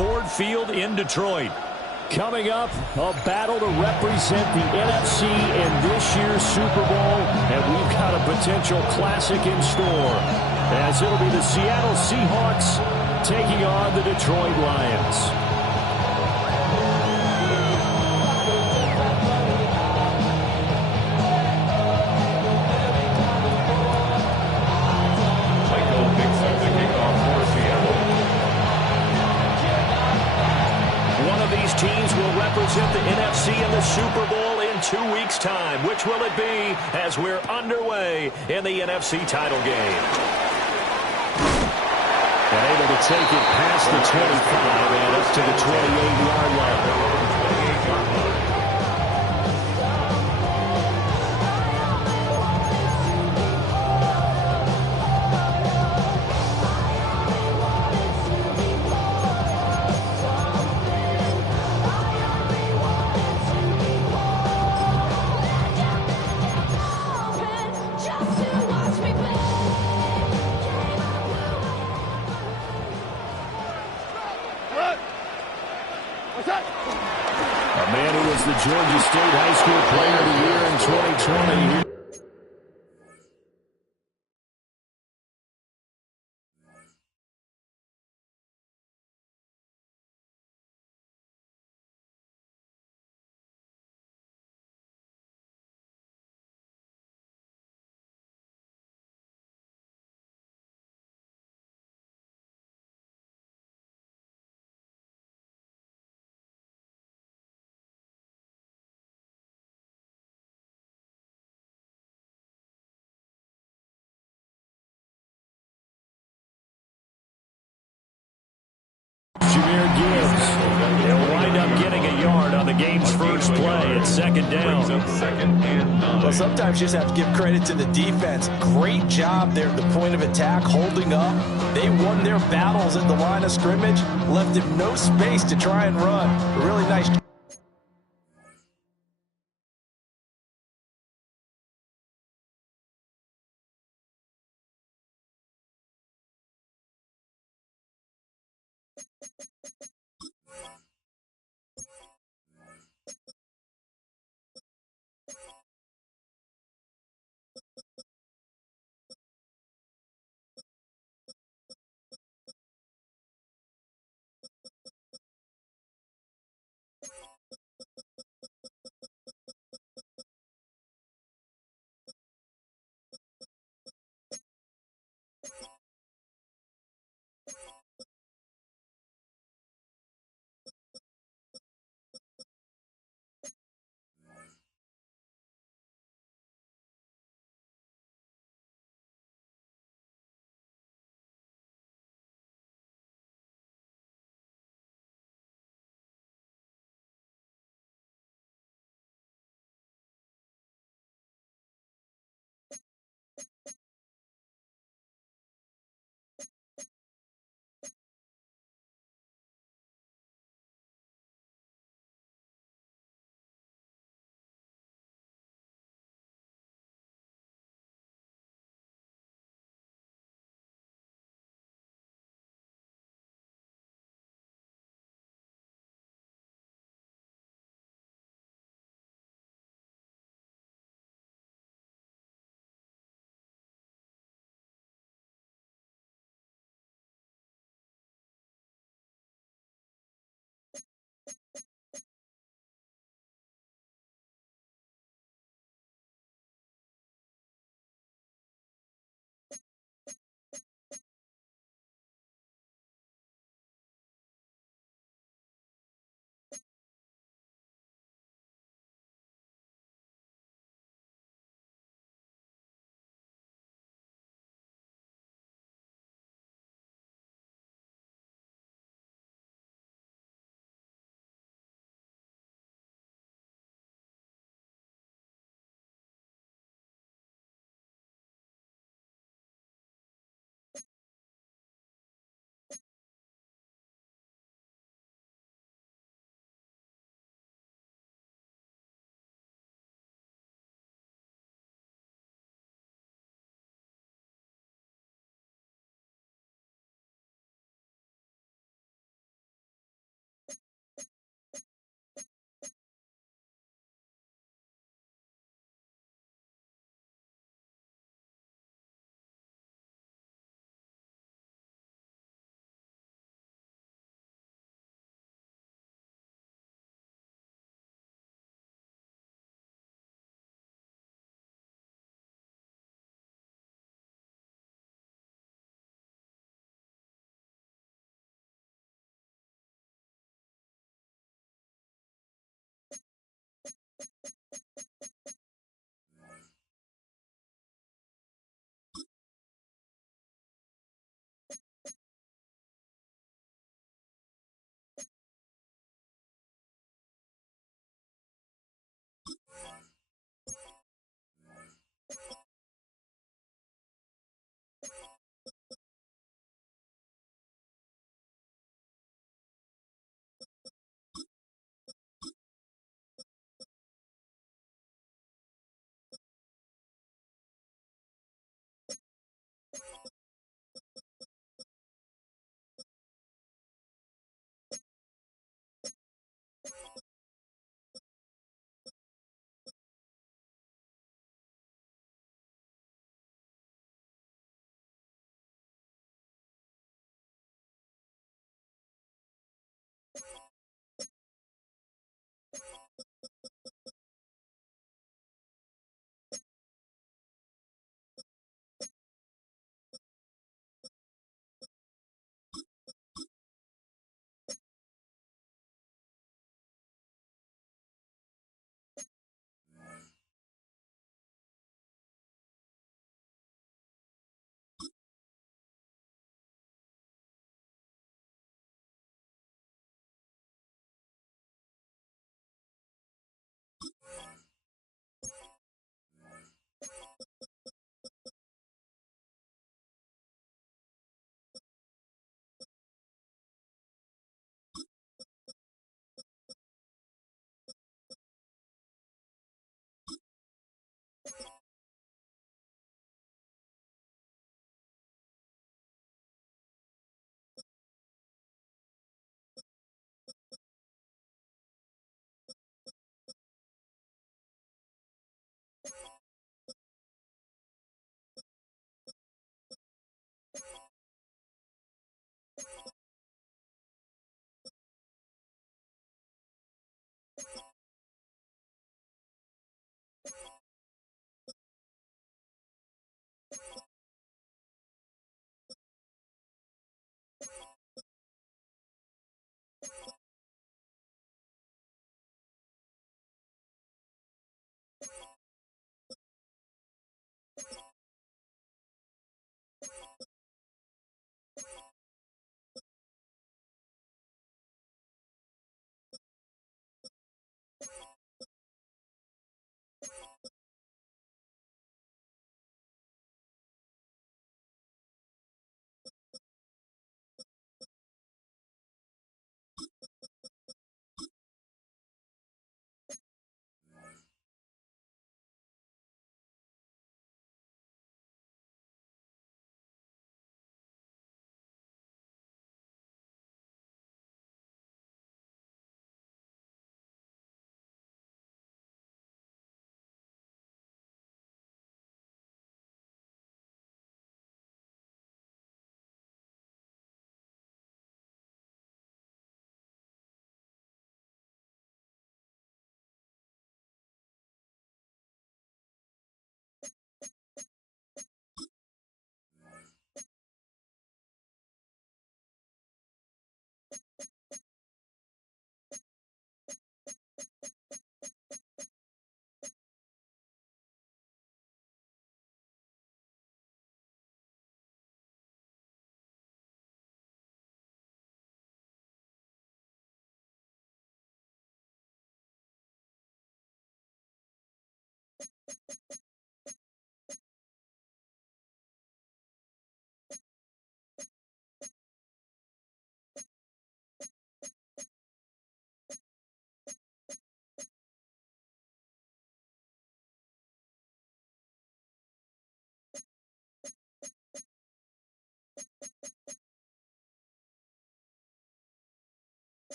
Ford Field in Detroit. Coming up, a battle to represent the NFC in this year's Super Bowl, and we've got a potential classic in store, as it'll be the Seattle Seahawks taking on the Detroit Lions. Teams will represent the NFC in the Super Bowl in 2 weeks' time. Which will it be as we're underway in the NFC title game? And able to take it past the 25 and up to the 28-yard line. A man who was the Georgia State High School Player of the Year in 2020. Jahmyr Gibbs. He'll wind up getting a yard on the game's first play. It's second down. Well, sometimes you just have to give credit to the defense. Great job there at the point of attack, holding up. They won their battles at the line of scrimmage, left him no space to try and run. A really nice job.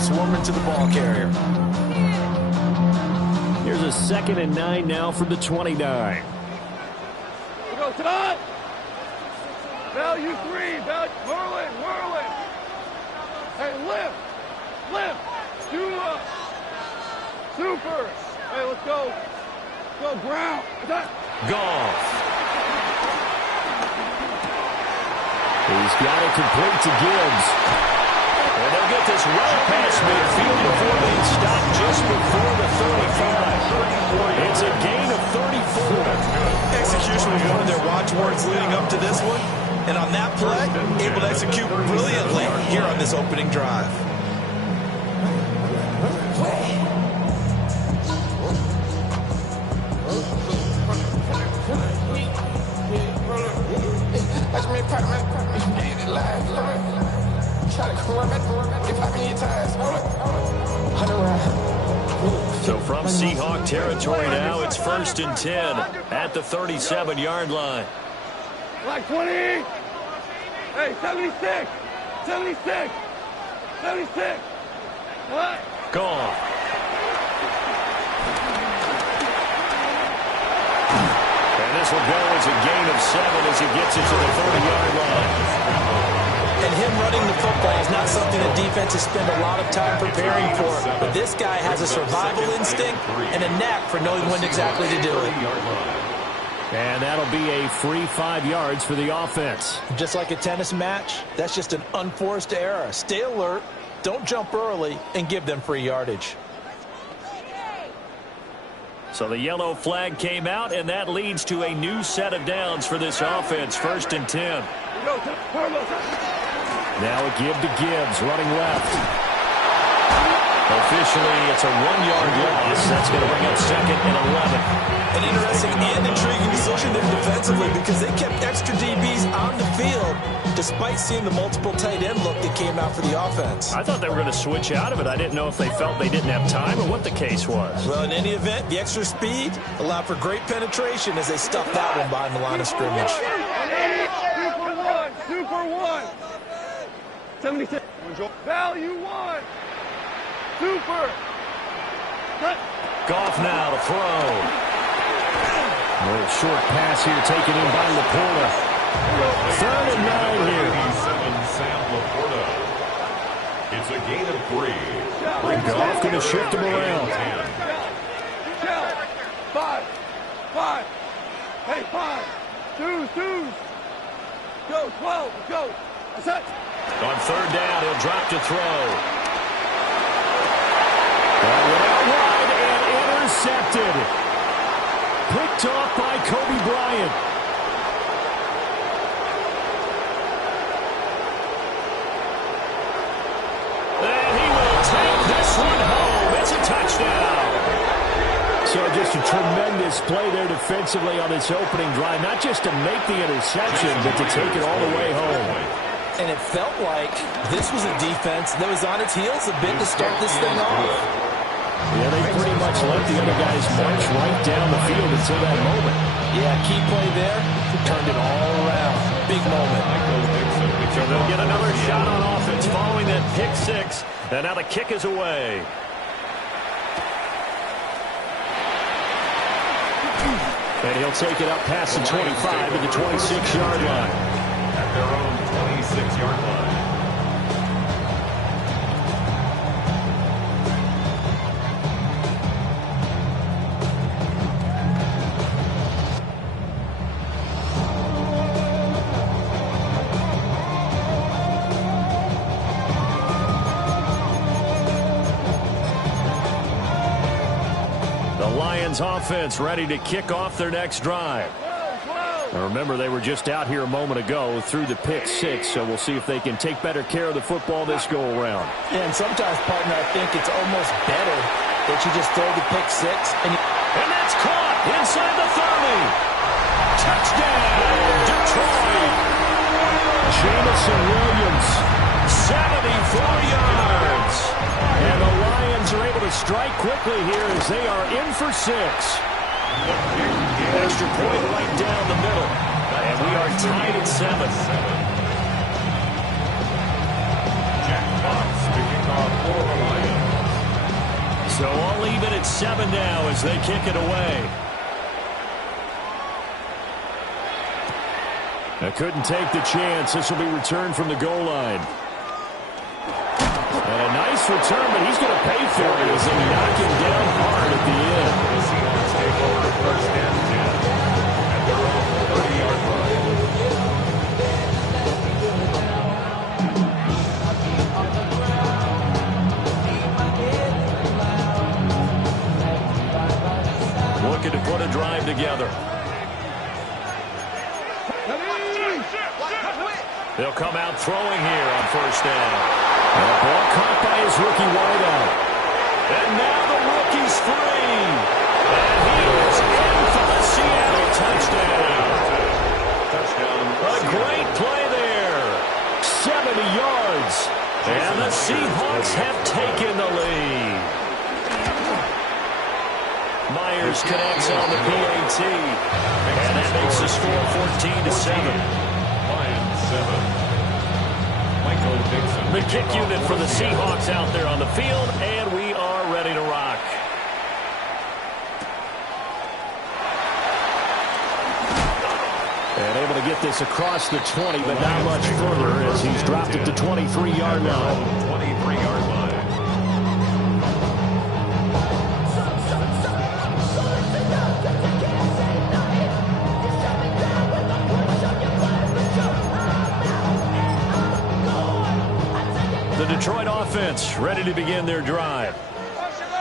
Swarming to the ball carrier. Here's a 2nd and 9 now from the 29. We go, Todd! Value 3, value, whirling. Hey, lift, do up. Super. Hey, let's go. Go, ground. Goff. He's got it complete to Gibbs. And they'll get this right past midfield before being stopped just before the 35. It's a gain of 34. Execution was one of their watchwords leading up to this one. And on that play, able to execute brilliantly here on this opening drive. So from Seahawk territory now, it's 1st and 10 at the 37-yard line. Like 20. Hey, 76. What? Gone. And this will go as a gain of 7 as he gets it to the 30-yard line. And him running the football is not something that defenses spend a lot of time preparing for. But this guy has a survival instinct and a knack for knowing when exactly to do it. And that'll be a free 5 yards for the offense. Just like a tennis match, that's just an unforced error. Stay alert, don't jump early, and give them free yardage. So the yellow flag came out, and that leads to a new set of downs for this offense. 1st and 10. Now a give to Gibbs, running left. Officially, it's a 1-yard loss. That's going to bring up 2nd and 11. An interesting and intriguing decision there defensively because they kept extra DBs on the field despite seeing the multiple tight end look that came out for the offense. I thought they were going to switch out of it. I didn't know if they felt they didn't have time or what the case was. Well, in any event, the extra speed allowed for great penetration as they stuffed that one behind the line of scrimmage. Super one. 76. Value 1. Super. Goff now to throw. A little short pass here taken in by Laporta. 3rd and 9 here. It's a gain of 3. Goff going to shift him around. 5. Hey, 5. Twos. Go, 12. Go. That's it. On 3rd down, he'll drop to throw. Out wide and intercepted. Picked off by Kobe Bryant. And he will take this one home. It's a touchdown. So just a tremendous play there defensively on this opening drive. Not just to make the interception, but to take it all the way home. And it felt like this was a defense that was on its heels a bit to start this thing off. Yeah, they pretty much let the other guys march right down the field until that moment. Yeah, key play there. Turned it all around. Big moment. So they'll get another shot on offense following that pick 6. And now the kick is away. And he'll take it up past the 25 to the 26-yard line. At their own 26-yard line. Offense ready to kick off their next drive. Now remember, they were just out here a moment ago through the pick 6, so we'll see if they can take better care of the football this go-around. Yeah, and sometimes, partner, I think it's almost better that you just throw the pick 6. And that's caught inside the 30. Touchdown, Detroit. Jamison Williams, 74 yards. And the Lions are able to strike quickly here as they are in for 6. Extra point right down the middle. And we are tied at 7. Jack Fox picking off for the Lions. So all even at 7 now as they kick it away. Now couldn't take the chance. This will be returned from the goal line. And a nice return, but he's going to pay for it as they knock him down hard at the end. The Seahawks take over 1st and 10 at their own 30-yard line. Looking to put a drive together. They'll come out throwing here on 1st down. And a ball caught by his rookie wideout. And now the rookie's free. And he is in for the Seattle touchdown. A great play there. 70 yards. And the Seahawks have taken the lead. Myers connects on the PAT. And that makes the score 14-7. Lions 7. The kick unit for the Seahawks out there on the field, and we are ready to rock. And able to get this across the 20, but not much further as he's dropped it to 23-yard line. 23-yard line. Detroit offense ready to begin their drive.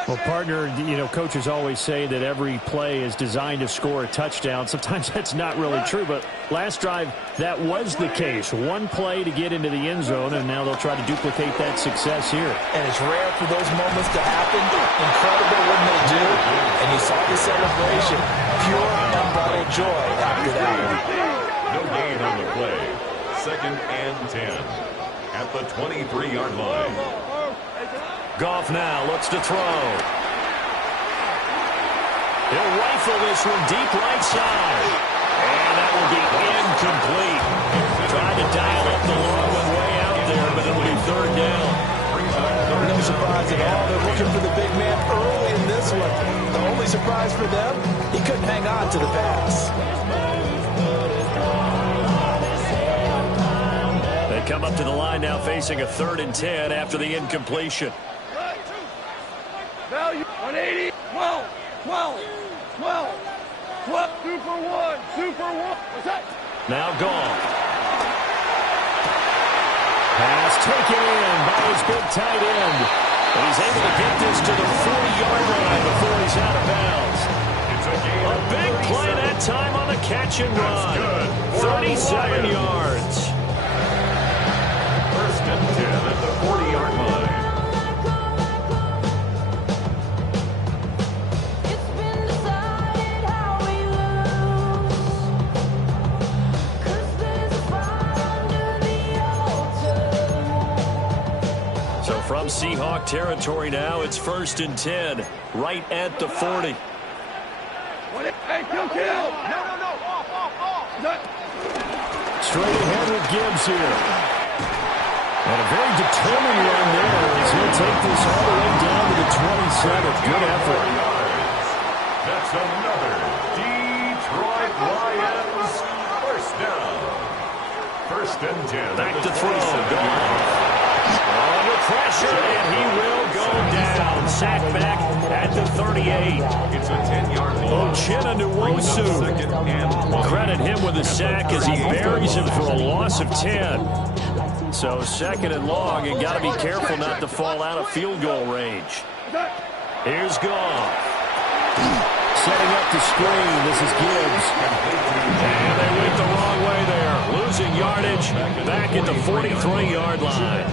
Well, partner, you know, coaches always say that every play is designed to score a touchdown. Sometimes that's not really true, but last drive, that was the case. One play to get into the end zone, and now they'll try to duplicate that success here. And it's rare for those moments to happen. Incredible when they do. And you saw the celebration. Pure, unbridled joy after that one. No gain on the play. 2nd and 10 at the 23-yard line. Goff now looks to throw. He'll rifle this one deep right side. And that will be incomplete. Tried to dial up the long one way out there, but it'll be 3rd down. No surprise at all. They're looking for the big man early in this one. The only surprise for them, he couldn't hang on to the pass. come up to the line now facing a 3rd and 10 after the incompletion. Value 180, 12, 12, 12, 12, super one, super one. What's that? Now gone. Pass taken in by his big tight end. And he's able to get this to the 40-yard line before he's out of bounds. A big play that time on the catch and run. 37 yards. 1st and 10 at the 40-yard line. From Seahawk territory now, it's 1st and 10, right at the 40. Hey, kill. No. Off. Straight ahead with Gibbs here. And a very determined run there as he'll take this all the way down to the 27th. Good effort. That's another Detroit Lions 1st down. 1st and 10. Back to throw. Under pressure, and he will go down. Sacked back at the 38. It's a 10-yard loss. Uchenna Nwosu. Credit him with the sack as he buries him for a loss of 10. So 2nd and long, and got to be careful not to fall out of field goal range. Here's Goff. Setting up the screen. This is Gibbs. And they went the wrong way there. Losing yardage back at the 43-yard line.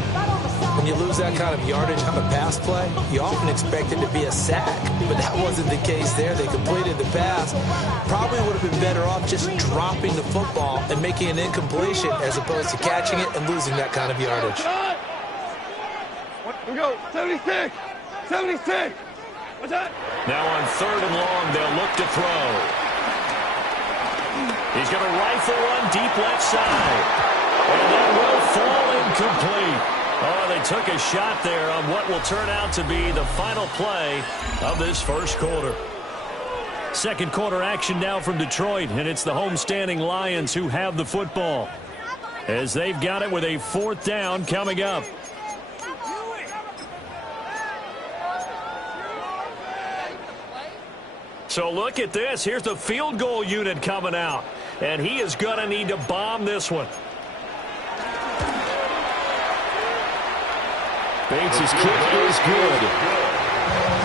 When you lose that kind of yardage on a pass play, you often expect it to be a sack. But that wasn't the case there. They completed the pass. Probably would have been better off just dropping the football and making an incompletion as opposed to catching it and losing that kind of yardage. We go, 76. 76. What's that? Now on 3rd and long, they'll look to throw. He's going to rifle one deep left side. And that will fall incomplete. Oh, they took a shot there on what will turn out to be the final play of this 1st quarter. 2nd quarter action now from Detroit, and it's the homestanding Lions who have the football as they've got it with a 4th down coming up. So look at this. Here's the field goal unit coming out, and he is going to need to bomb this one. Bates' kick is good.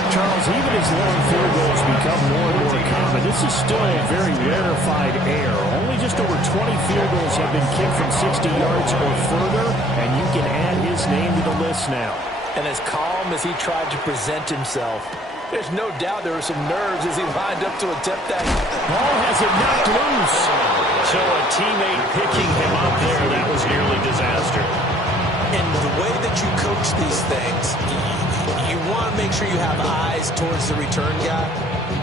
Charles, even as long field goals become more and more common, this is still a very rarefied air. Only just over 20 field goals have been kicked from 60 yards or further, and you can add his name to the list now. And as calm as he tried to present himself, there's no doubt there were some nerves as he lined up to attempt that. Ball has it knocked loose. So a teammate picking him up there, that was nearly disaster. And the way that you coach these things, you want to make sure you have eyes towards the return guy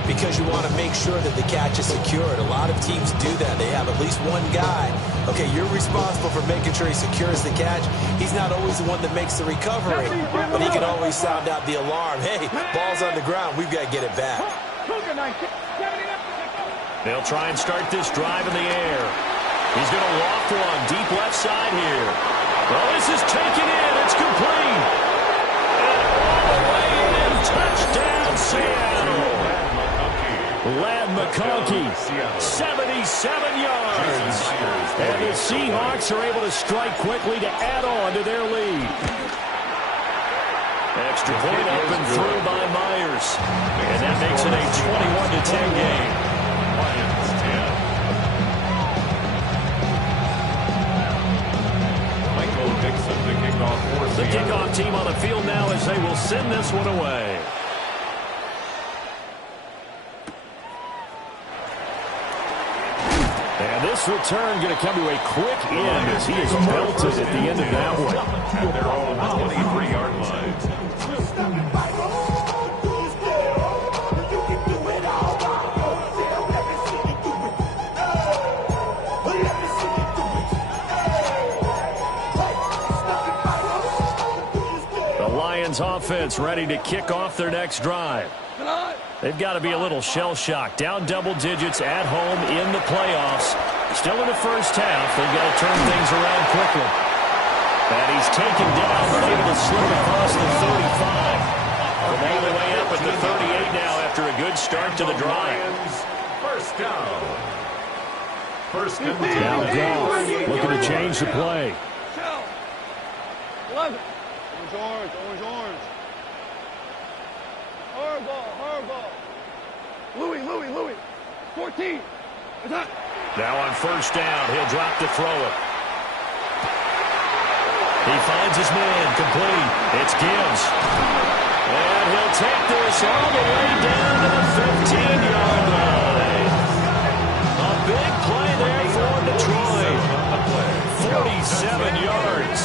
because you want to make sure that the catch is secured. A lot of teams do that. They have at least one guy. Okay, you're responsible for making sure he secures the catch. He's not always the one that makes the recovery, but he can always sound out the alarm. Hey, ball's on the ground. We've got to get it back. They'll try and start this drive in the air. He's going to loft one deep left side here. Well, this is taken in. It's complete. And all the way in. Touchdown, Seattle. Lad McConkey, 77 yards. And the Seahawks are able to strike quickly to add on to their lead. Extra point up and through by Myers. And that makes it a 21-10 game. Lions 10. The kickoff team on the field now as they will send this one away. And this return going to come to a quick end as he is belted at the end of that one. At their own 23-yard line. Offense ready to kick off their next drive. They've got to be a little shell-shocked. Down double digits at home in the playoffs. Still in the first half. They've got to turn things around quickly. He's taken down, but able to slip across the 35. From all the way up at the 38 now after a good start to the drive. First down. First and 10. Now Goff looking to change the play. 11. Orange, orange. Hard ball. Louis. 14. Attack. Now on first down, he'll drop to throw it. He finds his man, complete. It's Gibbs. And he'll take this all the way down to the 15-yard line. A big play there for Detroit. 47 yards.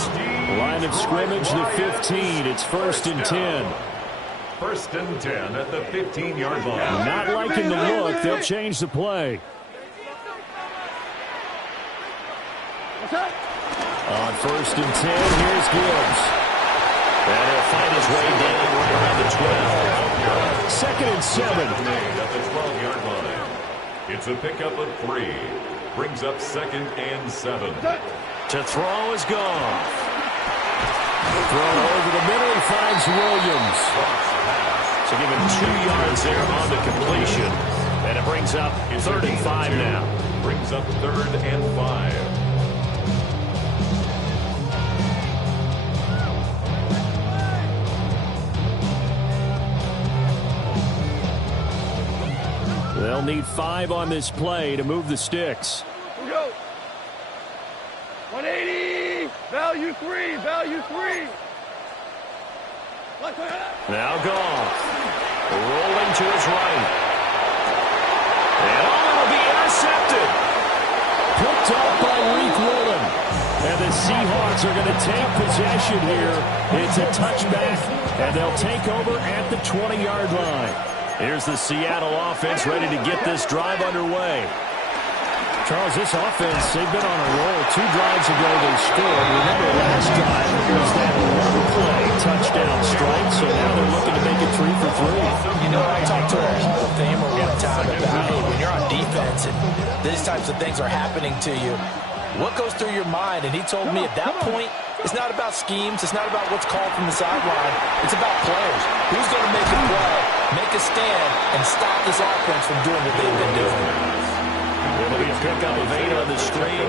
Line of scrimmage, the 15. It's first and 10. First and 10 at the 15-yard line. Not liking the look. They'll change the play. On first and 10, here's Gibbs. And he'll find his way down right around the 12. Second and 7. At the 12-yard line. It's a pickup of 3. Brings up second and 7. To throw is Goff. Throw over the middle, he finds Williams. So give him 2 yards there on the completion. And it brings up third and 5 now. Brings up third and 5. They'll need 5 on this play to move the sticks. Here we go. 180. Value 3. Now Goff. Rolling to his right. And it'll be intercepted. Picked up by Reek Woolen. And the Seahawks are going to take possession here. It's a touchback, and they'll take over at the 20-yard line. Here's the Seattle offense ready to get this drive underway. Charles, this offense, they've been on a roll. 2 drives ago they scored. Remember last drive, it was that one-play touchdown strike, so now they're looking to make it 3 for 3. You know, I talked to a Hall of Famer one time about, hey, when you're on defense and these types of things are happening to you, what goes through your mind? And he told me at that point, it's not about schemes. It's not about what's called from the sideline. It's about players. Who's going to make a play, make a stand, and stop this offense from doing what they've been doing? It'll be a pickup of 8 on the screen,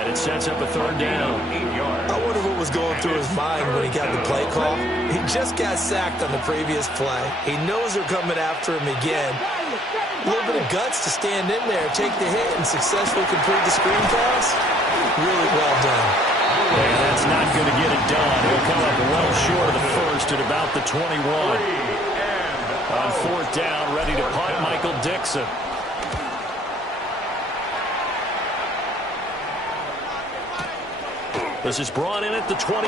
and it sets up a third down. 8 yards. I wonder what was going through his mind when he got the play call. He just got sacked on the previous play. He knows they're coming after him again. A little bit of guts to stand in there, take the hit, and successfully complete the screen pass. Really well done. And that's not going to get it done. He'll come up well short of the first at about the 21. On fourth down, ready to punt, Michael Dixon. This is brought in at the 21.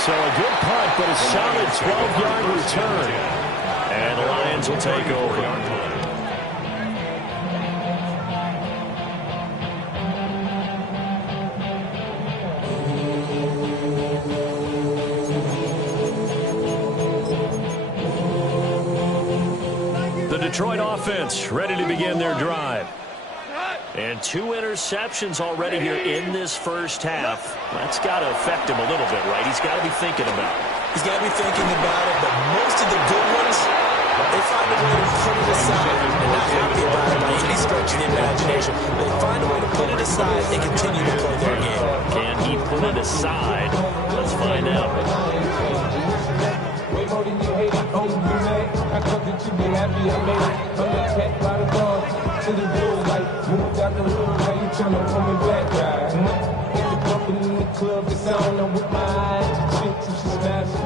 So a good punt, but a solid 12-yard return. And the Lions will take over. The Detroit offense ready to begin their drive. And 2 interceptions already here in this first half. That's got to affect him a little bit, right? He's got to be thinking about it. He's got to be thinking about it, but most of the good ones, they find a way to put it aside. They're not happy about it by any stretch of the imagination. They find a way to put it aside and continue to play their game. Can he put it aside? Let's find out.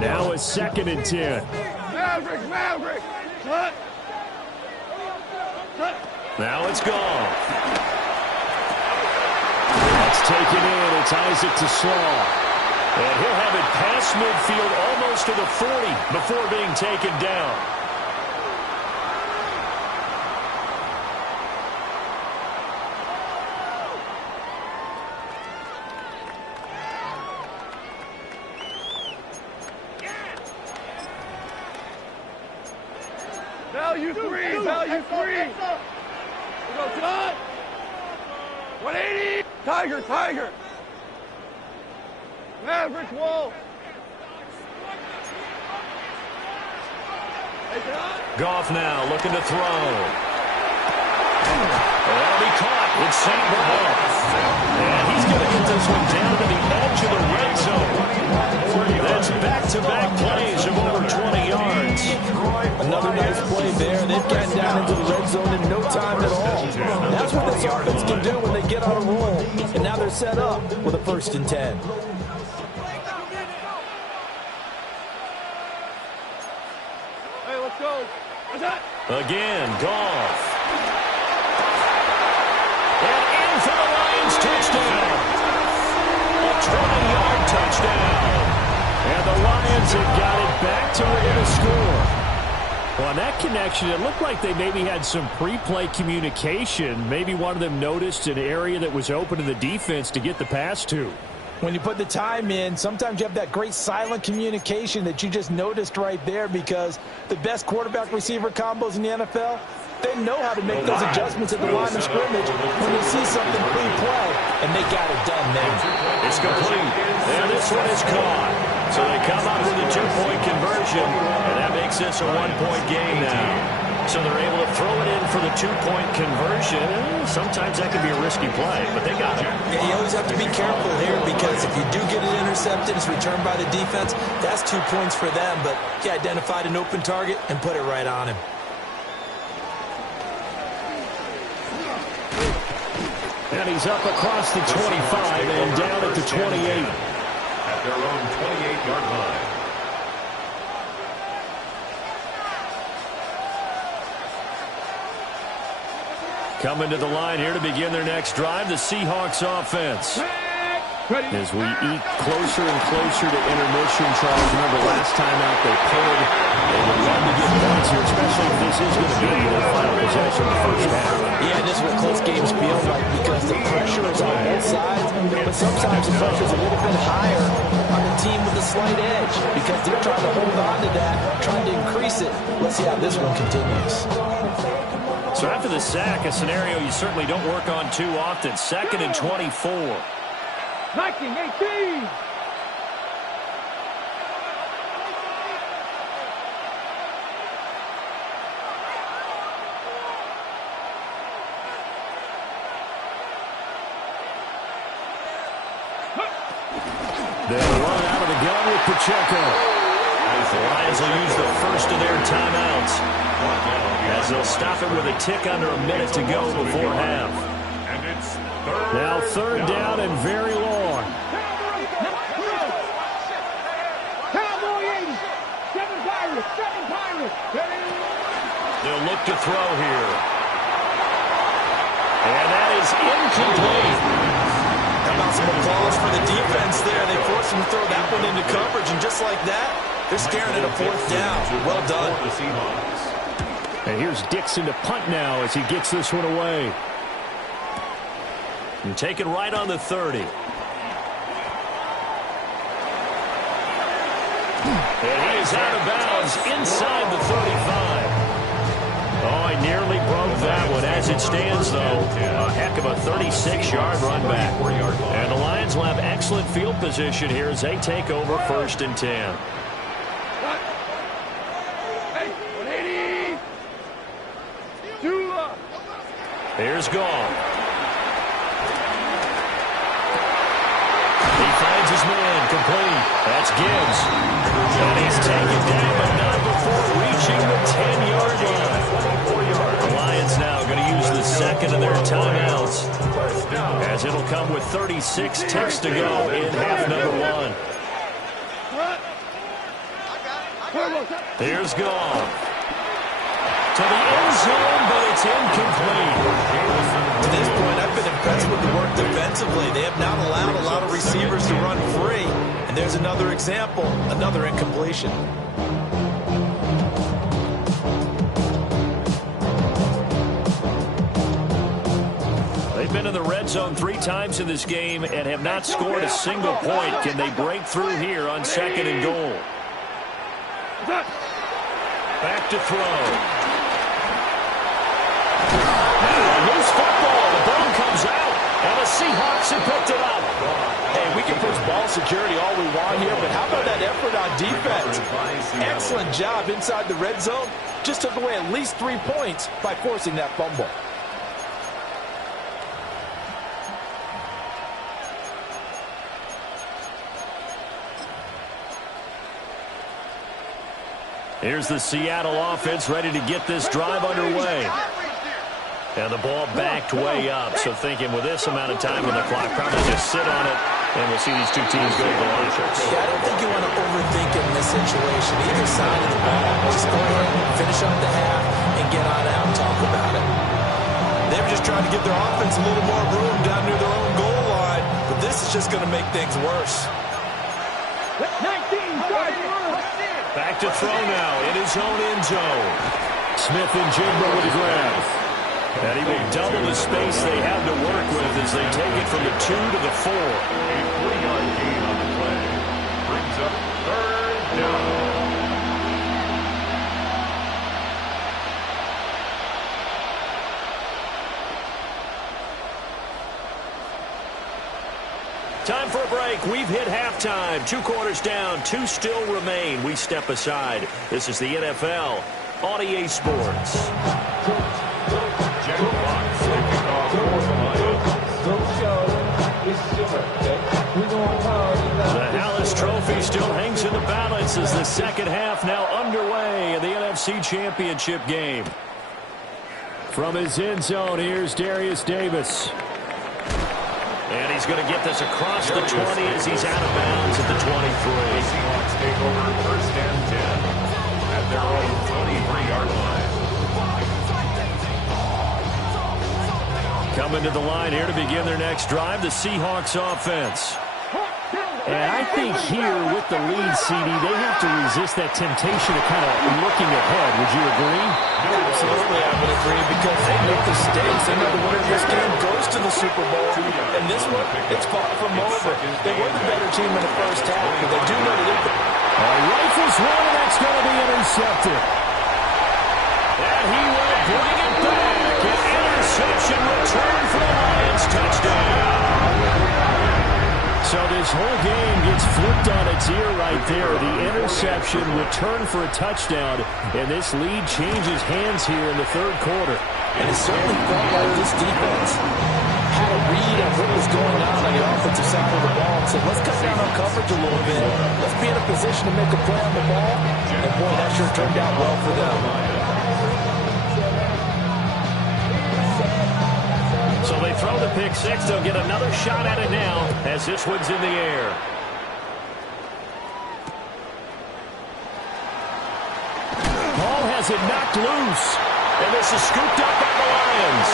Now it's second and 10. Maverick. Cut. Now it's gone. That's taken in. It's Isaac to Slaw. And he'll have it past midfield almost to the 40 before being taken down. Value 3. We go, John. 180. Tiger. Average wall. Goff now looking to throw. That'll be caught. It's St. Brown. And he's going to get this one down to the edge of the red zone. That's back-to-back plays of over 20 yards. Another nice play there. They've gotten down into the red zone in no time at all. That's what this offense can do when they get on a roll. And now they're set up with a 1st and 10. Hey, let's go. What's that? Again, Goff. And in for the Lions touchdown. A 20-yard touchdown. And the Lions have got it back to within a score. Well, on that connection, it looked like they maybe had some pre-play communication. Maybe one of them noticed an area that was open to the defense to get the pass to. When you put the time in, sometimes you have that great silent communication that you just noticed right there, because the best quarterback-receiver combos in the NFL, they know how to make those adjustments at the line of scrimmage when they see something pre-play, and they got it done there. It's complete, and this one is caught. So they come up with a 2-point conversion, and that makes this a 1-point game now. So they're able to throw it in for the 2-point conversion. Sometimes that can be a risky play, but they got it. Yeah, you always have to be careful here, because if you do get it intercepted, it's returned by the defense, that's 2 points for them. But he identified an open target and put it right on him. And he's up across the 25 and down at the 28. At their own 28-yard line. Coming to the line here to begin their next drive, the Seahawks offense. As we eat closer and closer to intermission, Charles, remember last time out they punted. They would love to get points here, especially if this is going to be their final possession of the first half. Yeah, this is what close games feel like, because the pressure is on both sides, but sometimes the pressure is a little bit higher on the team with a slight edge, because they're trying to hold on to that, trying to increase it. Let's see how this one continues. So after the sack, a scenario you certainly don't work on too often. 2nd and 24. 19-18. They'll run out of the gun with Pacheco. The Lions will use the first of their timeouts, as they'll stop it with a tick under a minute to go before half. And it's Now 3rd down and very long. Cowboy 80. 7 Pirates. 7 Pirates. They'll look to throw here. And that is incomplete. How about some applause for the defense there? They forced him to throw that one into coverage, and just like that, they're staring at a 4th down. Well done. the Seahawks. And here's Dixon to punt now as he gets this one away. And taken right on the 30. And he is out of bounds inside the 35. Oh, he nearly broke that one. As it stands, though, a heck of a 36-yard run back. And the Lions will have excellent field position here as they take over 1st and 10. Here's Goff. He finds his man, complete. That's Gibbs. And he's taken down, but not before reaching the 10-yard line. The Lions now going to use the 2nd of their timeouts, as it'll come with 36 ticks to go in half number 1. Here's Goff. To the end zone, but it's incomplete. To this point, I've been impressed with the work defensively. They have not allowed a lot of receivers to run free. And there's another example, another incompletion. They've been in the red zone 3 times in this game and have not scored a single point. Can they break through here on 2nd and goal? Back to throw. Now a loose football. The ball comes out, and the Seahawks have picked it up. Hey, we can push ball security all we want here, but how about that effort on defense? Excellent job inside the red zone. Just took away at least 3 points by forcing that fumble. Here's the Seattle offense ready to get this drive underway. And the ball backed way up. So thinking with this amount of time on the clock, probably just sit on it, and we'll see these two teams go to the offense. Yeah, I don't think you want to overthink it in this situation. Either side of the ball, just go ahead, finish up the half, and get on out and talk about it. They were just trying to give their offense a little more room down near their own goal line, but this is just going to make things worse. 19, Back to throw now in his own end zone. Smith and Jigba with the grab. And he will double the space they have to work with as they take it from the 2 to the 4. A 3-yard gain on the play. Brings up 3rd down. Time for a break. We've hit halftime. 2 quarters down. 2 still remain. We step aside. This is the NFL on EA Sports. Jack Fox taking off for the Lions. The Hallis Trophy still hangs in the balance as the second half now underway in the NFC Championship game. From his end zone, here's Darius Davis. And he's going to get this across the 20 as he's out of bounds at the 23. The Seahawks take over 1st and 10 at their own 23-yard line. Coming to the line here to begin their next drive, the Seahawks offense. And I think here with the lead, CD, they have to resist that temptation of kind of looking ahead. Would you agree? Absolutely, I would agree, because they know the stakes. They know the winner of this game goes to the Super Bowl. And this one, it's far from over. They were the better team in the first half, but they do know that Rifles one, and that's going to be intercepted. And he will bring it back. An interception return for the Lions. Touchdown. So this whole game gets flipped on its ear right there. The interception, return for a touchdown, and this lead changes hands here in the 3rd quarter. And it certainly felt like this defense had a read on what was going on the offensive side of the ball and said, let's cut down on coverage a little bit. Let's be in a position to make a play on the ball. And boy, that sure turned out well for them. So they throw the pick six. They'll get another shot at it now as this one's in the air. Ball has it knocked loose. And this is scooped up by the Lions.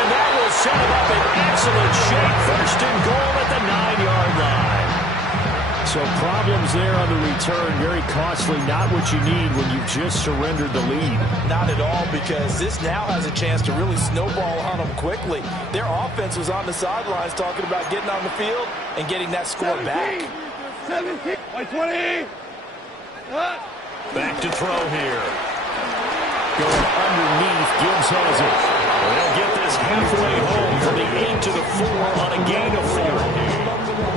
And that will set them up in excellent shape. 1st and goal at the 9-yard line. So problems there on the return. Very costly. Not what you need when you've just surrendered the lead. Not at all, because this now has a chance to really snowball on them quickly. Their offense was on the sidelines talking about getting on the field and getting that score 17, back. 17, 20. Back to throw here. Going underneath. Gibbs has it. They'll get this halfway home from the 8 to the 4 on a gain of 4.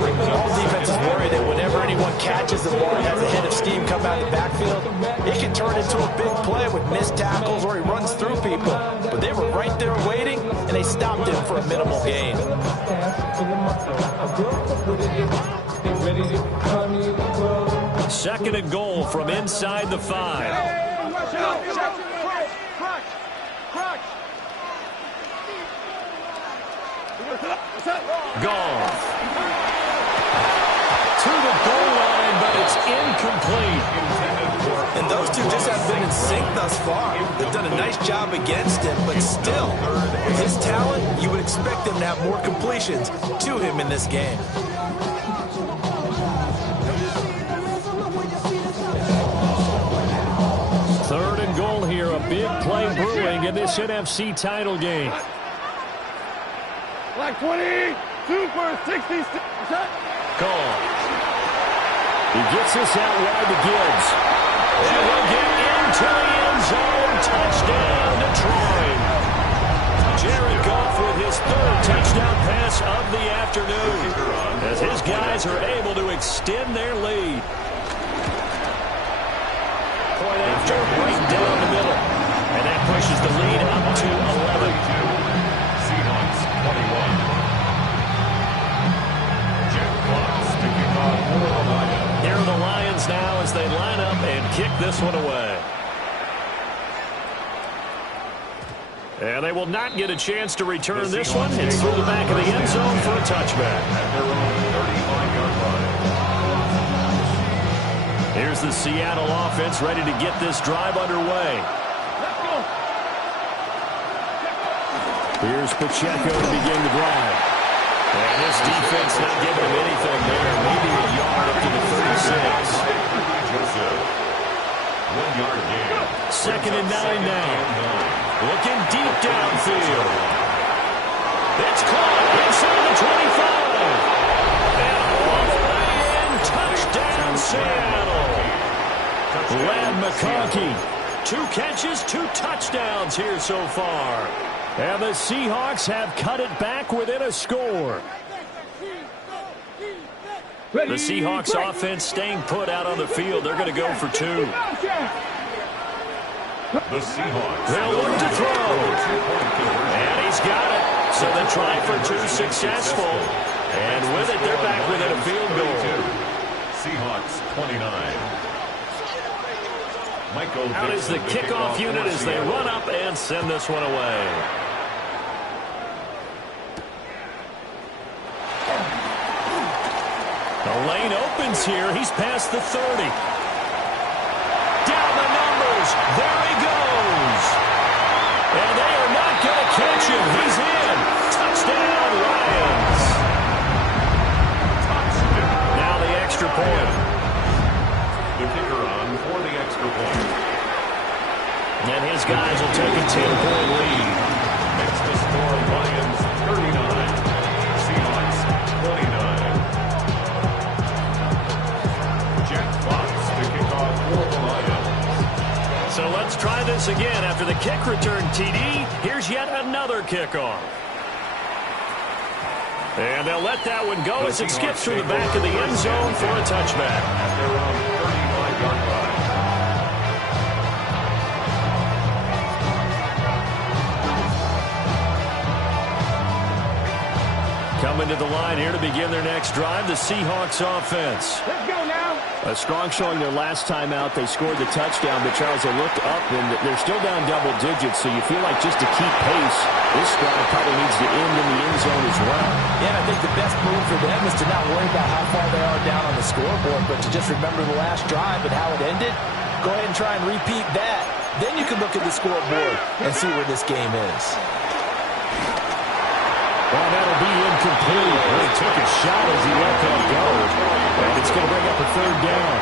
All defenses worry that whenever anyone catches the ball, has a head of steam come out of the backfield, it can turn into a big play with missed tackles or he runs through people. But they were right there waiting, and they stopped him for a minimal gain. 2nd and goal from inside the 5. Watch out. Goff. To the goal line, but it's incomplete. And those two just haven't been in sync thus far. They've done a nice job against him, but still, with his talent, you would expect them to have more completions to him in this game. Third and goal here, a big play brewing in this NFC title game. Like 20, super 66. Goal. He gets this out wide to Gibbs. And he'll get into the end zone. Touchdown, Detroit. Jared Goff with his his third touchdown pass of the afternoon, as his guys are able to extend their lead. Point after, right down the middle. And that pushes the lead up to 11. Seahawks 21. Jet clock sticking on for the Lions. Here are the Lions now as they line up and kick this one away. And they will not get a chance to return this one. It's through the back of the end zone for a touchback. At their own 35-yard line. Here's the Seattle offense ready to get this drive underway. Let's go. Here's Pacheco to begin the drive. And this defense not giving him anything there. Maybe a yard up to the 36. Joseph. 1 yard gain. 2nd and 9 now. Looking deep downfield. It's caught inside the 25. And all the way in, touchdown Seattle. Lad McConkey, 2 catches, 2 touchdowns here so far. And the Seahawks have cut it back within a score. The Seahawks offense staying put out on the field. They're going to go for 2. The Seahawks. They'll look to throw. And he's got it. So they try for 2 successful. And with it, they're back within a field goal. Seahawks 29. Michael Out is the kickoff unit as they run up and send this one away. The lane opens here. He's past the 30. Down the numbers. There he goes. And they are not going to catch him. He's in. Touchdown, Lions. Now the extra point. The kicker on for the extra point. And his guys will take a 10-point lead. Makes the score Lions 39. Seahawks 29. Jack Fox to kick off for the Lions. So let's try this again. After the kick return TD, here's yet another kickoff. And they'll let that one go as it skips through the back of the end zone for a touchback. At their own 35-yard line. Coming to the line here to begin their next drive, the Seahawks offense. Let's go now. A strong showing their last time out. They scored the touchdown, but Charles, they looked up, and they're still down double digits, so you feel like just to keep pace, this drive probably needs to end in the end zone as well. Yeah, and I think the best move for them is to not worry about how far they are down on the scoreboard, but to just remember the last drive and how it ended. Go ahead and try and repeat that. Then you can look at the scoreboard and see where this game is. Well, that'll be incomplete. He took a shot as he let that go. And it's going to bring up a 3rd down.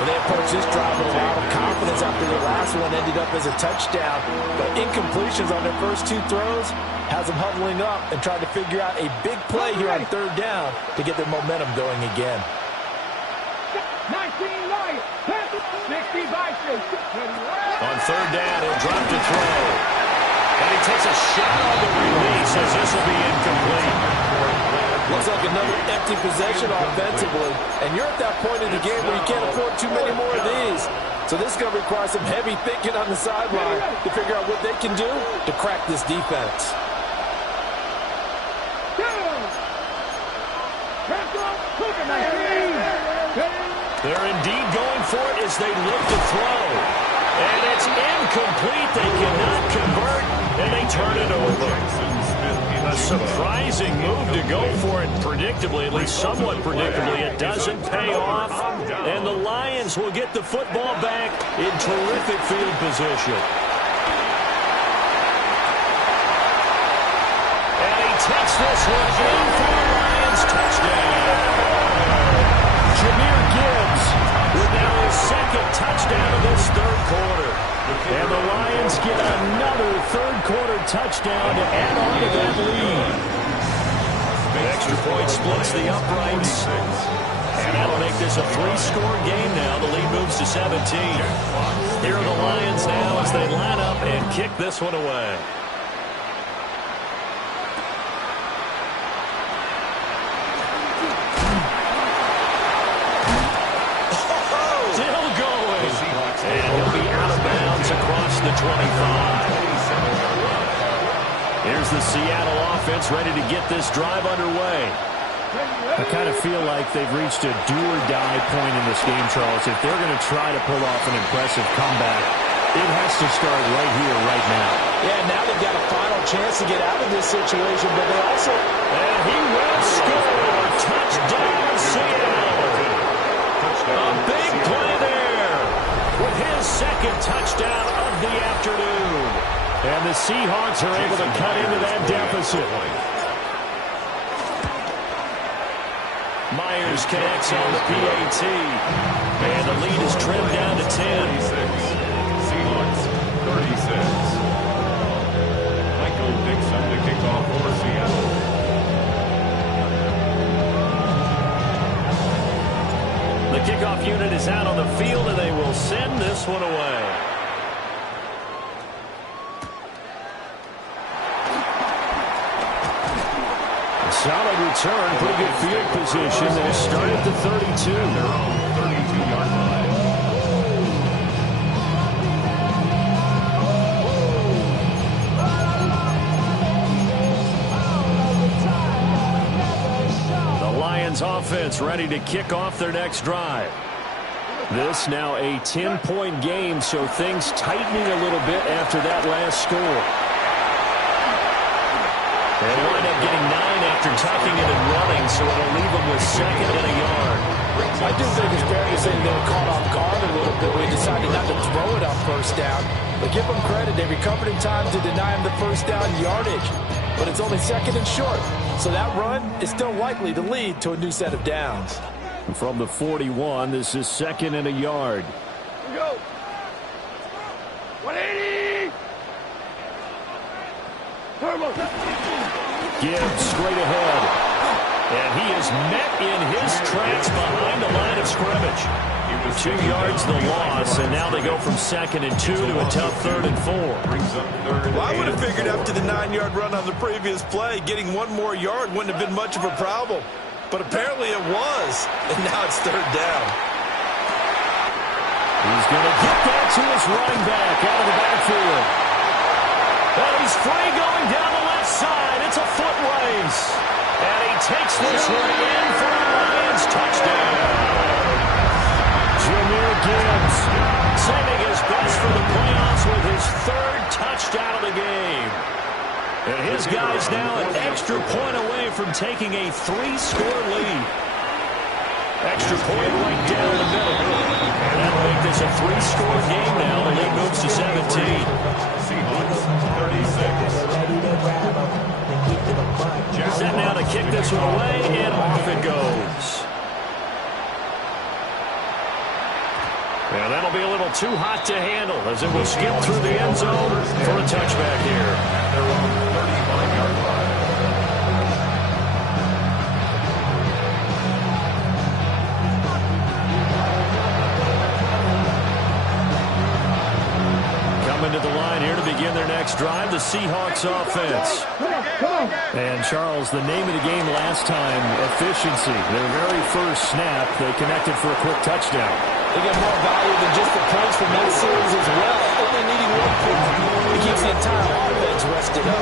Well, they approached this drive with a lot of confidence after the last one ended up as a touchdown. But incompletions on their first 2 throws has them huddling up and trying to figure out a big play here on 3rd down to get their momentum going again. 19 Lions. 60 Vikings. On 3rd down, he'll drop to throw. And he takes a shot on the release as this will be incomplete. Looks like another empty possession offensively. And you're at that point in the game where you can't afford too many more of these. So this is going to require some heavy thinking on the sideline to figure out what they can do to crack this defense. They're indeed going for it as they look to throw. And it's incomplete. They cannot convert, and they turn it over. A surprising move to go for it predictably, at least somewhat predictably. It doesn't pay off, and the Lions will get the football back in terrific field position. And he takes this one in for the Lions touchdown. Jahmyr Gibbs with now his 2nd touchdown of this 3rd quarter. And the Lions get another 3rd quarter touchdown to add on to that lead. The extra point splits the uprights. And that'll make this a 3-score game now. The lead moves to 17. Here are the Lions now as they line up and kick this one away. the 25. Here's the Seattle offense ready to get this drive underway. I kind of feel like they've reached a do-or-die point in this game, Charles. If they're going to try to pull off an impressive comeback, it has to start right here, right now. Yeah, now they've got a final chance to get out of this situation, but they also... And he will score! Touchdown, Seattle! A big play there with his second touchdown of the afternoon. And the Seahawks are able to cut into that deficit. Myers connects on the PAT. And the lead is trimmed down to 10. Seahawks 36. Michael Dixon to kick off for Seattle. The kickoff unit is out on the field, and they will send this one away. Solid return, pretty good field position. They'll start at the 32. Their own 32-yard line. The Lions offense ready to kick off their next drive. This now a 10-point game, so things tightening a little bit after that last score. They'll wind up getting 9 after tucking it and running, so it'll leave them with second and a yard. I do think it's fair to say they were caught off guard a little bit when they decided not to throw it on first down. But give them credit. They recovered in time to deny him the first down yardage. But it's only second and short. So that run is still likely to lead to a new set of downs. From the 41, this is second and a yard. Here we go. 180. Turbo. Gibbs straight ahead. And he is met in his tracks behind the line of scrimmage. 2 yards the loss, and now they go from second and 2 to a tough 3rd and 4. Well, I would have figured after the 9-yard run on the previous play, getting 1 more yard wouldn't have been much of a problem. But apparently it was, and now it's 3rd down. He's going to get that to his running back out of the backfield. And he's free going down the left side. It's a foot race. And he takes this one in for a Lions touchdown. Jahmyr Gibbs saving his best for the playoffs with his 3rd touchdown of the game. And his guys now an extra point away from taking a 3-score lead. Extra point right down the middle. And that'll make this a 3-score game now. The lead moves to 17. Seahawks 36. Set now to kick this one away, and off it goes. And that'll be a little too hot to handle as it will skip through the end zone for a touchback here. Their own 35-yard line. Coming to the line here to begin their next drive, the Seahawks offense. And, Charles, the name of the game last time, efficiency. Their very first snap, they connected for a quick touchdown. They get more value than just the points from that series as well. Only needing 1 point. It keeps the entire offense rested up.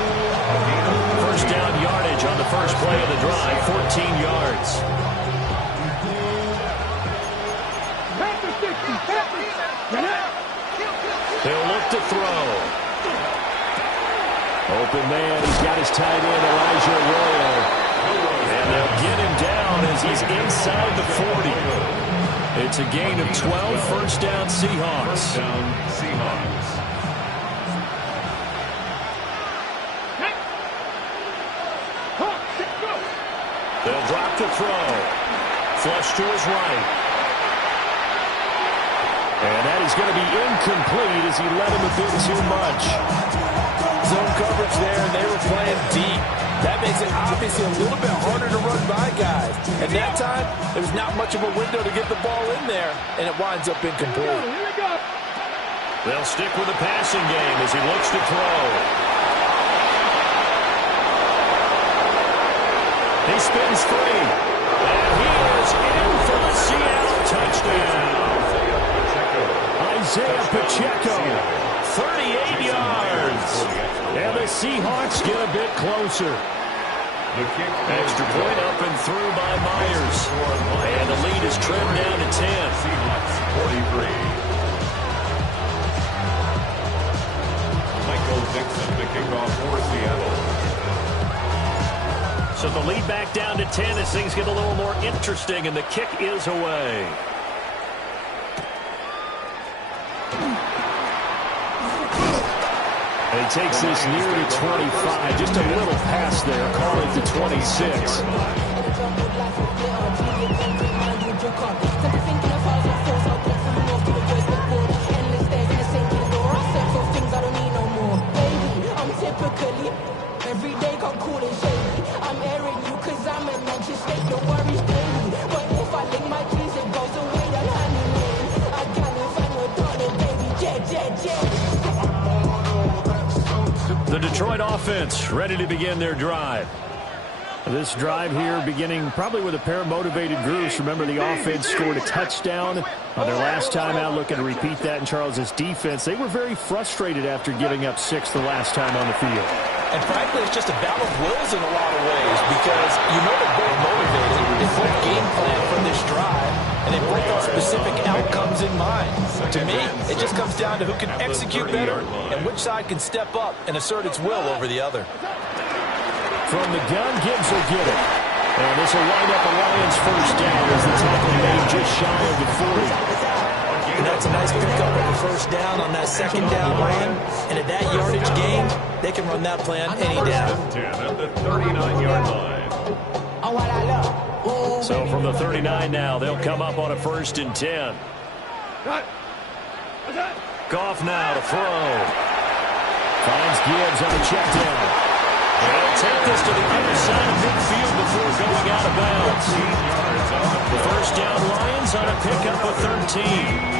First down yardage on the first play of the drive, 14 yards. He'll look to throw. Open man, he's got his tight end, Elijah Arroyo. And they'll get him down as he's inside the 40. It's a gain of 12, first down Seahawks. First down Seahawks. They'll drop the throw. Flush to his right. And that is going to be incomplete as he led him a bit too much. Zone coverage there, and they were playing deep. That makes it obviously a little bit harder to run by guys. And that time, there was not much of a window to get the ball in there, and it winds up incomplete. They'll stick with the passing game as he looks to throw. He spins free. And he is in for the Seattle touchdown. Isaiah Pacheco, 38 Seahawks get a bit closer. Extra point up and through by Myers. And the lead is trimmed down to 10. Seahawks 43. Michael Dixon to kick off for Seattle. So the lead back down to 10 as things get a little more interesting, and the kick is away. And he takes this near to 25. Just a little pass there. Call it to 26. Every day come cool and shady. I'm airing you cause I'm a mental state. Don't worry, baby. But if I link my keys, it goes away. I'm honeymoon. I gotta find a daughter, baby. Jet. The Detroit offense ready to begin their drive. This drive here beginning probably with a pair of motivated groups. Remember, the offense scored a touchdown on their last time out. Looking to repeat that in Charles's defense. They were very frustrated after giving up 6 the last time on the field. And frankly, it's just a battle of wills in a lot of ways because you know they're both motivated. They both game plan for this drive, and they both have specific outcomes in mind. To me, it just comes down to who can execute better and which side can step up and assert its will over the other. From the gun, Gibbs will get it. And this will wind up a Lions first down as the tackle made just shy of the 40. And that's a nice pickup of the first down on that second down run. And at that yardage gain, they can run that play on any down. 10 at the 39-yard line. So from the 39 now, they'll come up on a 1st and 10. Goff now to throw. Finds Gibbs on the check down. They'll take this to the other side of midfield before going out of bounds. The first down Lions on a pickup of 13.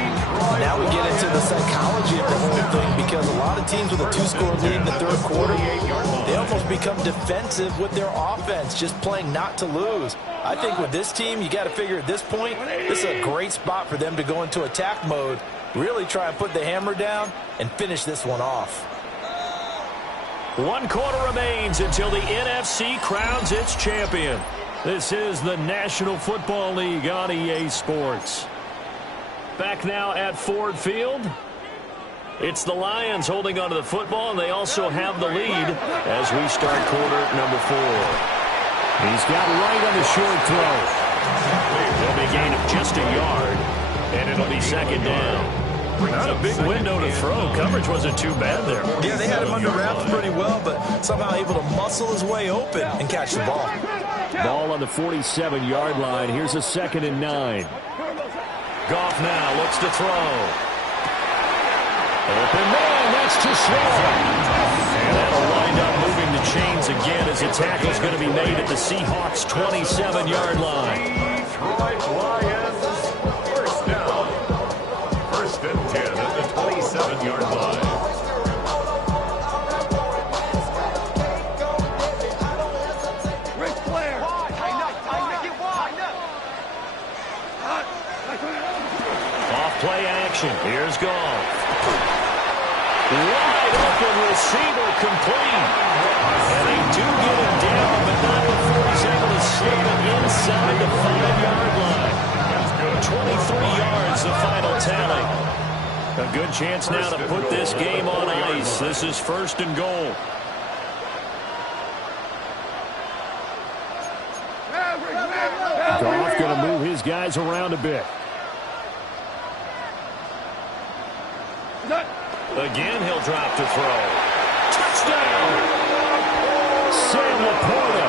Now we get into the psychology of the whole thing because a lot of teams with a 2-score lead in the third quarter, they almost become defensive with their offense, just playing not to lose. I think with this team, you got to figure at this point, this is a great spot for them to go into attack mode, really try and put the hammer down and finish this one off. 1 quarter remains until the NFC crowns its champion. This is the National Football League on EA Sports. Back now at Ford Field. It's the Lions holding onto the football, and they also have the lead as we start quarter number 4. He's got right on the short throw. There'll be a gain of just a yard, and it'll be 2nd down. Not a big window to throw. Coverage wasn't too bad there. Yeah, they had him under wraps pretty well, but somehow able to muscle his way open and catch the ball. Ball on the 47-yard line. Here's a 2nd and 9. Goff now looks to throw. Open man, that's too slow. And that'll wind up moving the chains again as the tackle's going to be made at the Seahawks' 27-yard line. Detroit Lions, first down. 1st and 10 at the 27-yard line. Ric Flair. Off play action. Here's Goff. Wide open receiver complete. And they do get him down, but not before he's able to slip it inside the 5-yard line. 23 yards, the final tally. A good chance now to put this game on ice. This is 1st and goal. Goff going to move his guys around a bit. Again, he'll drop to throw. Touchdown! Sam Laporta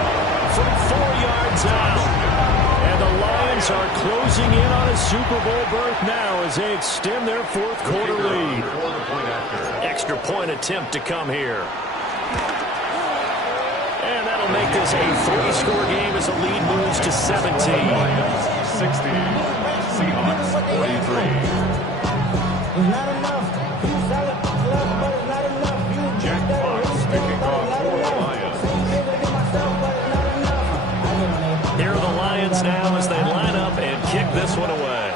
from 4 yards out. And the Lions are closing in on a Super Bowl berth now as they extend their 4th quarter lead. Extra point attempt to come here. And that'll make this a 3-score game as the lead moves to 17. 60. Seahawks 43. Not enough. Jack Fox kicking off for the Lions. Here are the Lions now as they line up and kick this one away.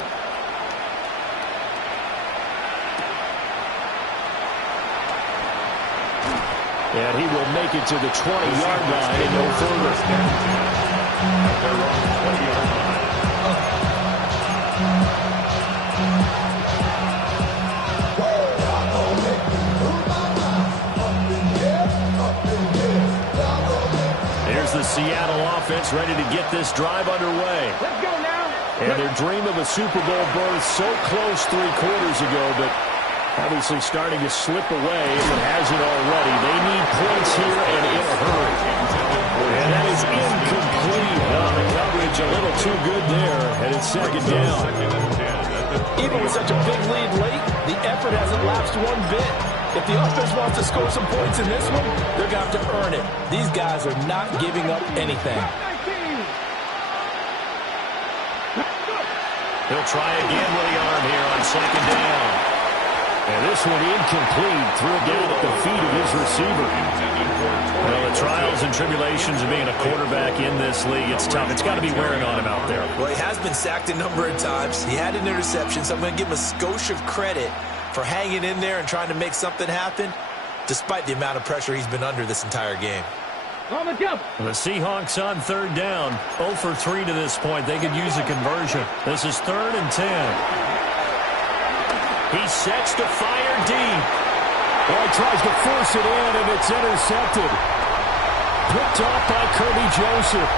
And he will make it to the 20-yard line and no further. At their own 20-yard line. Here's the Seattle offense ready to get this drive underway. Let's go now. And their dream of a Super Bowl berth so close 3 quarters ago, but obviously starting to slip away if it hasn't already. They need points here and in a hurry. And that is incomplete. The coverage a little too good there, and it's second down. Even with such a big lead late, the effort hasn't lapsed one bit. If the offense wants to score some points in this one, they're going to have to earn it. These guys are not giving up anything. He'll try again with the arm here on second down. And this one incomplete. Threw it down at the feet of his receiver. Well, the trials and tribulations of being a quarterback in this league, it's tough. It's got to be wearing on him out there. Well, he has been sacked a number of times. He had an interception, so I'm going to give him a skosh of credit for hanging in there and trying to make something happen, despite the amount of pressure he's been under this entire game. The Seahawks on third down. 0 for 3 to this point. They could use a conversion. This is 3rd and 10. He sets to fire deep. Well, he tries to force it in, and it's intercepted. Picked off by Kirby Joseph.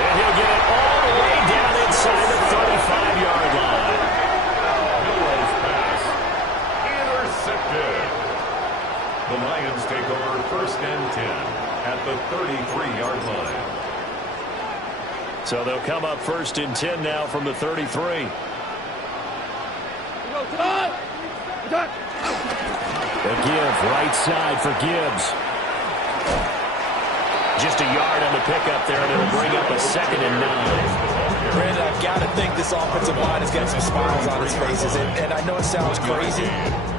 And he'll get it all the way down inside the 35-yard line. Miller's pass. Intercepted. The Lions take over 1st and 10 at the 33-yard line. So they'll come up 1st and 10 now from the 33. The give, right side for Gibbs. Just a yard on the pickup there, and it'll bring up a 2nd and 9. Brandon, I've got to think this offensive line has got some smiles on its faces. And I know it sounds crazy,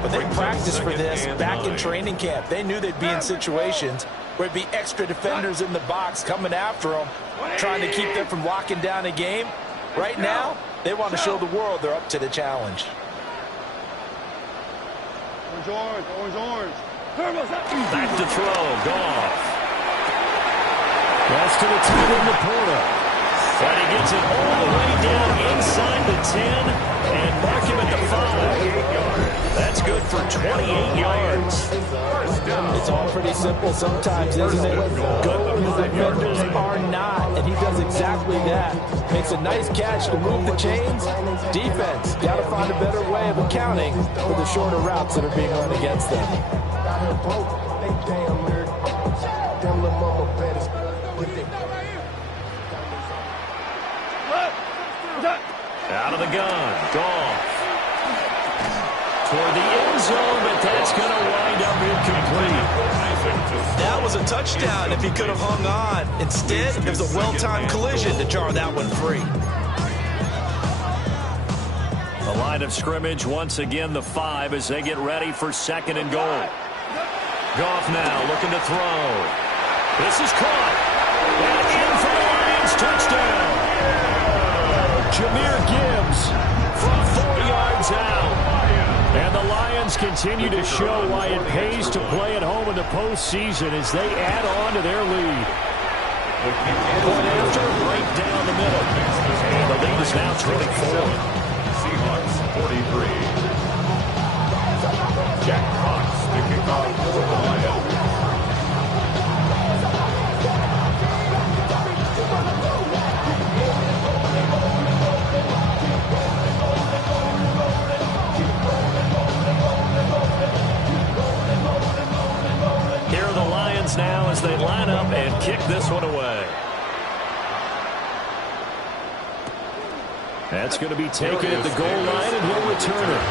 but they practiced for this back in training camp. They knew they'd be in situations where it'd be extra defenders in the box coming after them, trying to keep them from locking down a game. Right now, they want to show the world they're up to the challenge. orange. Back to throw. Goff. That's to the tight end, Laporta. And he gets it all the way down inside the 10 and mark him at the 5. That's good for 28 yards. It's all pretty simple sometimes, isn't it? Go where the defenders are not, and he does exactly that. Makes a nice catch to move the chains. Defense, got to find a better way of accounting for the shorter routes that are being run against them. Out of the gun, Goff. Toward the end zone, but that's going to wind up incomplete. That was a touchdown if he could have hung on. Instead, it was a well-timed collision to jar that one free. The line of scrimmage, once again, the 5 as they get ready for 2nd and goal. Goff now looking to throw. This is caught. And in for the Lions, touchdown. Jahmyr Gibbs from 4 yards out. And the Lions continue to show why it pays to play at home in the postseason as they add on to their lead. Point after, right down the middle. And the lead is now 24. Seahawks 43. Jack Cox to kick off for the Lions. Here are the Lions now as they line up and kick this one away. That's going to be taken at the goal line, and he'll return it.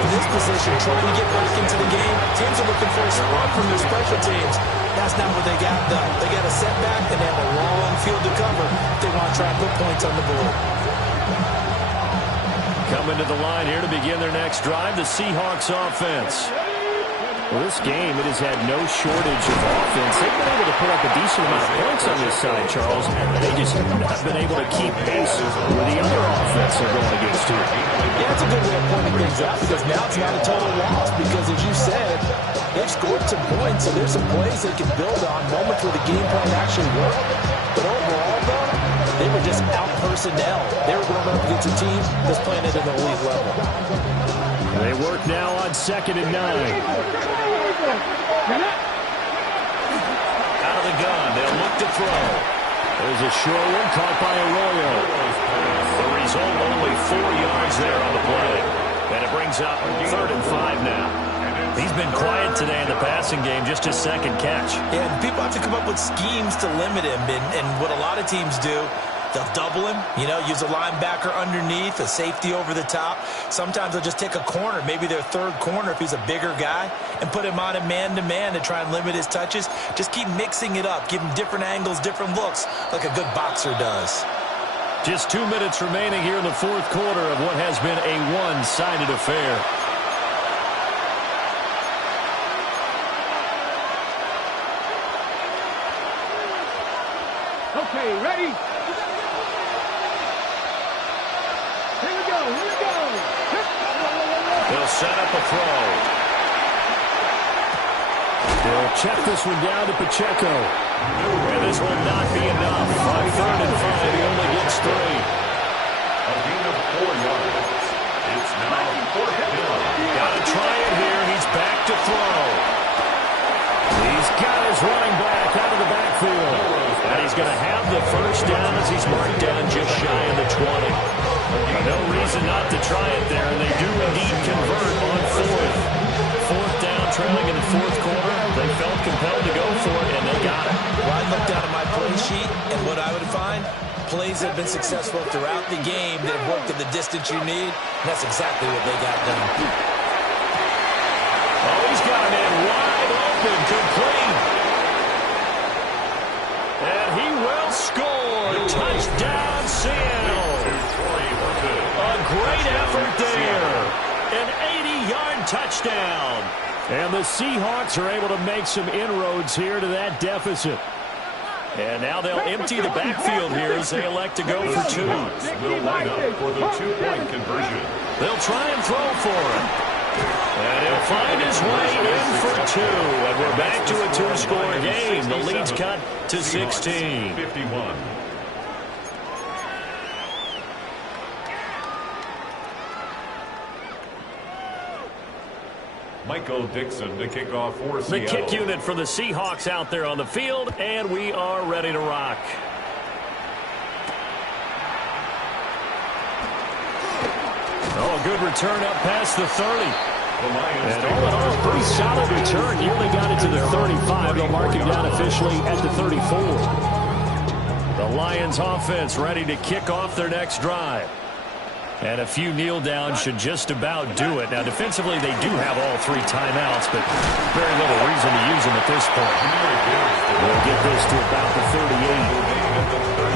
In this position, trying to get back into the game, teams are looking for a spark from their special teams. That's not what they got, though. They got a setback, and they have a long field to cover if they want to try and put points on the board. Coming to the line here to begin their next drive, the Seahawks offense. Well, this game, it has had no shortage of offense. They've been able to put up a decent amount of points on this side, Charles. They just have not been able to keep pace with the other offense they're going against here. Yeah, it's a good way of pointing things out because now it's not a total loss because, as you said, they've scored some points, so there's some plays they can build on, moments where the game plan actually worked. But overall, though, they were just out-personnel. They were going up against a team that's playing at an elite level. They work now on 2nd and 9. Out of the gun, they'll look to throw. There's a short one caught by Arroyo. The result, only 4 yards there on the play. And it brings up 3rd and 5 now. He's been quiet today in the passing game, just his second catch. Yeah, and people have to come up with schemes to limit him. And what a lot of teams do, they'll double him, use a linebacker underneath, a safety over the top. Sometimes they'll just take a corner, maybe their third corner if he's a bigger guy, and put him on a man-to-man to try and limit his touches. Just keep mixing it up, give him different angles, different looks, like a good boxer does. Just 2 minutes remaining here in the 4th quarter of what has been a one-sided affair. Okay, ready? Here we go. They'll set up a throw. They'll check this one down to Pacheco. And this will not be enough. On 3rd and 5, he only gets 3. A gain of 4 yards. It's now 4th down. Got to try it here. He's back to throw. He's got his running back out of the backfield. And he's going to have the first down as he's marked down just shy of the 20. No reason not to try it there, and they do indeed convert on 4th. 4th down, trailing in the 4th quarter. They felt compelled to go for it, and they got it. Well, I looked down at my play sheet, and what I would find, plays that have been successful throughout the game that have worked at the distance you need, and that's exactly what they got done. Oh, he's got a man wide open, complete. And he will score. Touchdown, Seattle. A great effort there. An 80-yard touchdown. And the Seahawks are able to make some inroads here to that deficit. And now they'll empty the backfield here as they elect to go for 2. Will line up for the 2-point conversion. They'll try and throw for him. And he'll find his way in for 2. And we're back to a 2-score game. The lead's cut to 16. 51. Michael Dixon to kick off for The Seattle. kick unit for the Seahawks out there on the field, and we are ready to rock. Oh, a good return up past the 30. The Lions And take all in all, the pretty solid return. Nearly got it to the 35. They'll mark him down officially at the 34. The Lions offense ready to kick off their next drive. And a few kneel downs should just about do it. Now, defensively, they do have all 3 timeouts, but very little reason to use them at this point. We'll get this to about the 38.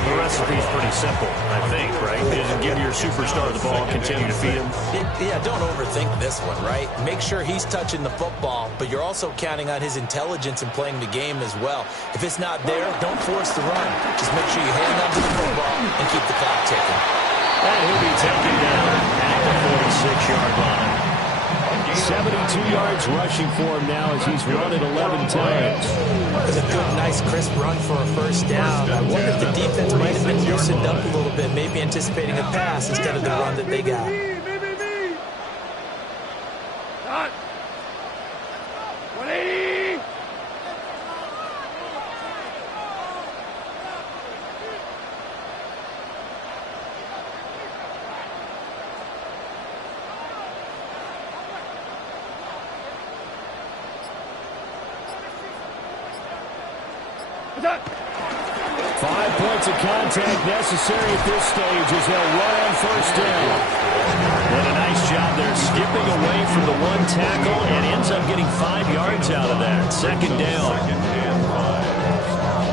The recipe's pretty simple, I think, right? Is give your superstar the ball, continue to feed him. Yeah, don't overthink this one, right? Make sure he's touching the football, but you're also counting on his intelligence in playing the game as well. If it's not there, don't force the run. Just make sure you hang on to the football and keep the clock ticking. And he'll be taken down at the 46-yard line. 72 yards rushing for him now as he's run it 11 times. It was a good, nice, crisp run for a first down. I wonder if the defense might have been loosened up a little bit, maybe anticipating a pass instead of the run that they got. Cut. 180. Attack. 5 points of contact necessary at this stage as they'll run on first down. Did a nice job there skipping away from the one tackle and ends up getting 5 yards out of that. 2nd down.